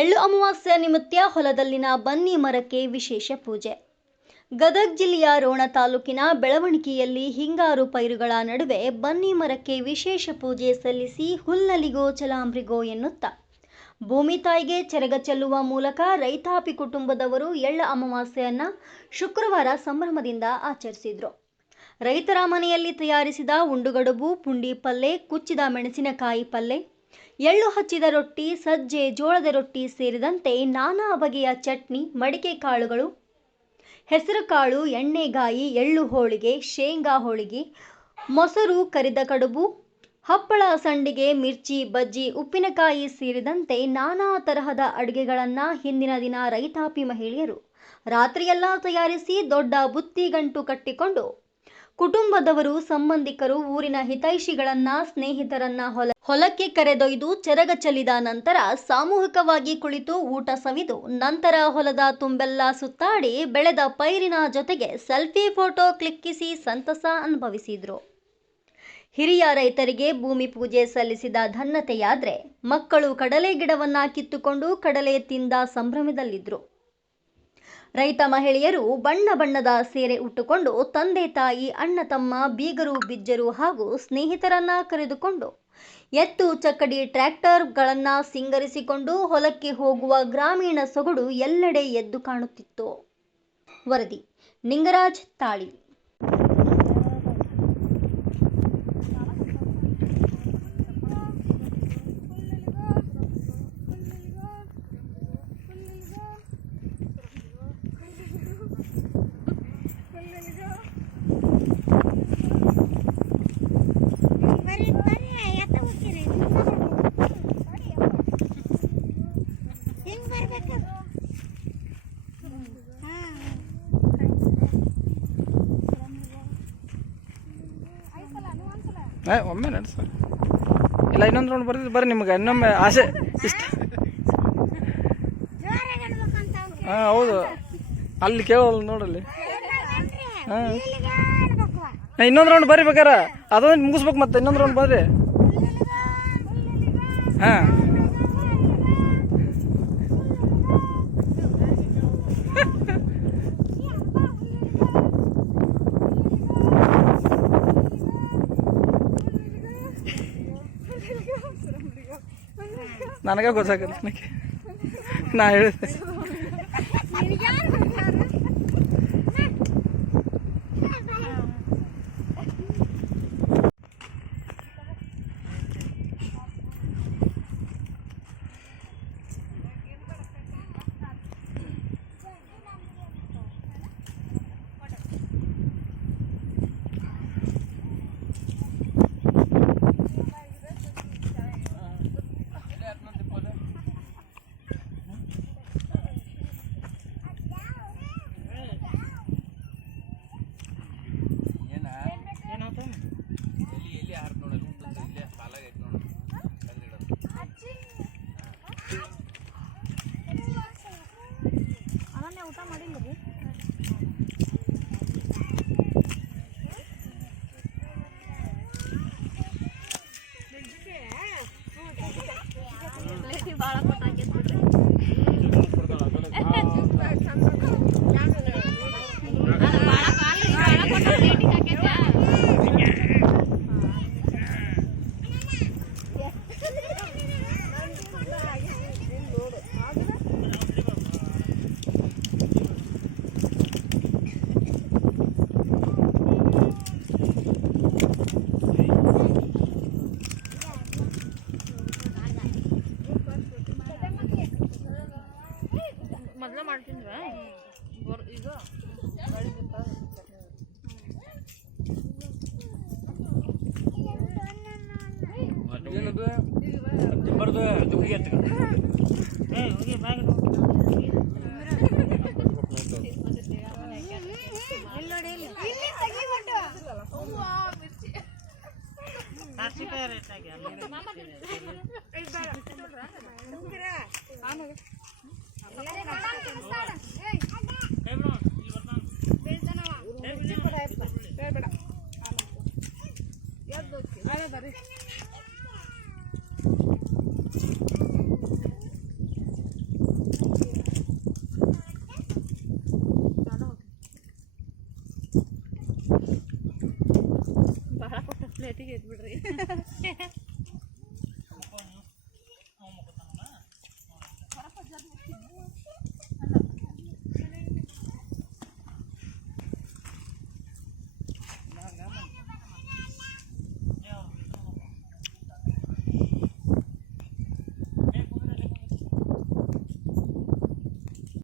ಎಳ್ಳು ಅಮಾವಾಸ್ಯೆ ನಿಮಿತ್ತ ಹೊಲದಲ್ಲಿನ ಬನ್ನಿ ಮರಕ್ಕೆ ವಿಶೇಷ ಪೂಜೆ. ಗದಗ ಜಿಲ್ಲೆಯ ರೋಣ ತಾಲೂಕಿನ ಬೆಳವಣಿಗೆಯಲ್ಲಿ ಹಿಂಗಾರು ಪೈರುಗಳ ನಡುವೆ ಬನ್ನಿ ಮರಕ್ಕೆ ವಿಶೇಷ ಪೂಜೆ ಸಲ್ಲಿಸಿ ಹುಲ್ಲಲಿಗೋ ಛಲಾಂಬ್ರಿಗೋ ಎನ್ನುತ್ತಾ ಭೂಮಿ ತಾಯಿಗೆ ಚೆರಗ ಚೆಲ್ಲುವ ಮೂಲಕ ರೈತಾಪಿ ಕುಟುಂಬದವರು ಎಳ್ಳ ಅಮಾವಾಸ್ಯೆಯನ್ನು ಶುಕ್ರವಾರ ಸಂಭ್ರಮದಿಂದ ಆಚರಿಸಿದರು. ರೈತರ ಮನೆಯಲ್ಲಿ ತಯಾರಿಸಿದ ಉಂಡುಗಡುಬು, ಪುಂಡಿ ಪಲ್ಲೆ, ಕುಚ್ಚಿದ ಮೆಣಸಿನಕಾಯಿ ಪಲ್ಲೆ, ಎಳ್ಳು ಹಚ್ಚಿದ ರೊಟ್ಟಿ, ಸಜ್ಜೆ, ಜೋಳದ ರೊಟ್ಟಿ ಸೇರಿದಂತೆ ನಾನಾ ಬಗೆಯ ಚಟ್ನಿ, ಮಡಿಕೆ ಕಾಳುಗಳು, ಹೆಸರುಕಾಳು, ಎಣ್ಣೆಗಾಯಿ, ಎಳ್ಳು ಹೋಳಿಗೆ, ಶೇಂಗಾ ಹೋಳಿಗೆ, ಮೊಸರು, ಕರಿದ ಕಡುಬು, ಹಪ್ಪಳ, ಸಂಡಿಗೆ, ಮಿರ್ಚಿ, ಬಜ್ಜಿ, ಉಪ್ಪಿನಕಾಯಿ ಸೇರಿದಂತೆ ನಾನಾ ತರಹದ ಅಡುಗೆಗಳನ್ನು ಹಿಂದಿನ ದಿನ ರೈತಾಪಿ ಮಹಿಳೆಯರು ರಾತ್ರಿಯೆಲ್ಲ ತಯಾರಿಸಿ ದೊಡ್ಡ ಬುತ್ತಿಗಂಟು ಕಟ್ಟಿಕೊಂಡು ಕುಟುಂಬದವರು, ಸಂಬಂಧಿಕರು, ಊರಿನ ಹಿತೈಷಿಗಳನ್ನ, ಸ್ನೇಹಿತರನ್ನ ಹೊಲಕ್ಕೆ ಕರೆದೊಯ್ದು ಚೆರಗ ಚೆಲ್ಲಿದ ನಂತರ ಸಾಮೂಹಿಕವಾಗಿ ಕುಳಿತು ಊಟ ಸವಿದು ನಂತರ ಹೊಲದ ತುಂಬೆಲ್ಲ ಸುತ್ತಾಡಿ ಬೆಳೆದ ಪೈರಿನ ಜೊತೆಗೆ ಸೆಲ್ಫಿ ಫೋಟೋ ಕ್ಲಿಕ್ಕಿಸಿ ಸಂತಸ ಅನುಭವಿಸಿದ್ರು. ಹಿರಿಯ ರೈತರಿಗೆ ಭೂಮಿ ಪೂಜೆ ಸಲ್ಲಿಸಿದ ಧನ್ಯತೆಯಾದ್ರೆ ಮಕ್ಕಳು ಕಡಲೆ ಗಿಡವನ್ನ ಕಿತ್ತುಕೊಂಡು ಕಡಲೆ ತಿಂದ ಸಂಭ್ರಮದಲ್ಲಿದ್ರು. ರೈತ ಮಹಿಳೆಯರು ಬಣ್ಣ ಬಣ್ಣದ ಸೀರೆ ಉಟ್ಟುಕೊಂಡು ತಂದೆ ತಾಯಿ, ಅಣ್ಣ ತಮ್ಮ, ಬೀಗರು ಬಿಜ್ಜರು ಹಾಗೂ ಸ್ನೇಹಿತರನ್ನ ಕರೆದುಕೊಂಡು ಎತ್ತು, ಚಕ್ಕಡಿ, ಟ್ರ್ಯಾಕ್ಟರ್ಗಳನ್ನು ಸಿಂಗರಿಸಿಕೊಂಡು ಹೊಲಕ್ಕೆ ಹೋಗುವ ಗ್ರಾಮೀಣ ಸೊಗಡು ಎಲ್ಲೆಡೆ ಎದ್ದು ಕಾಣುತ್ತಿತ್ತು. ವರದಿ ನಿಂಗರಾಜ್ ತಾಳಿ. ಒಮ್ಮೆ ನಡೆಸ ಇಲ್ಲ, ಇನ್ನೊಂದು ರೌಂಡ್ ಬರ್ರಿ ನಿಮ್ಗೆ ಇನ್ನೊಮ್ಮೆ ಆಸೆ ಇಷ್ಟ. ಹಾಂ ಹೌದು, ಅಲ್ಲಿ ಕೇಳೋಲ್ಲ ನೋಡಲ್ಲಿ. ಹಾಂ ಇನ್ನೊಂದು ರೌಂಡ್ ಬರ್ರಿ ಬೇಕಾರೆ, ಅದೊಂದು ಮುಗಿಸ್ಬೇಕು ಮತ್ತೆ ಇನ್ನೊಂದು ರೌಂಡ್ ಬರ್ರಿ. ಹಾಂ ನನಗೆ ಗೊತ್ತಾಗಲ್ಲ, ನನಗೆ ನಾ ಹೇಳಿದೆ. ಐತ್ ಬಿಡ್ರಿ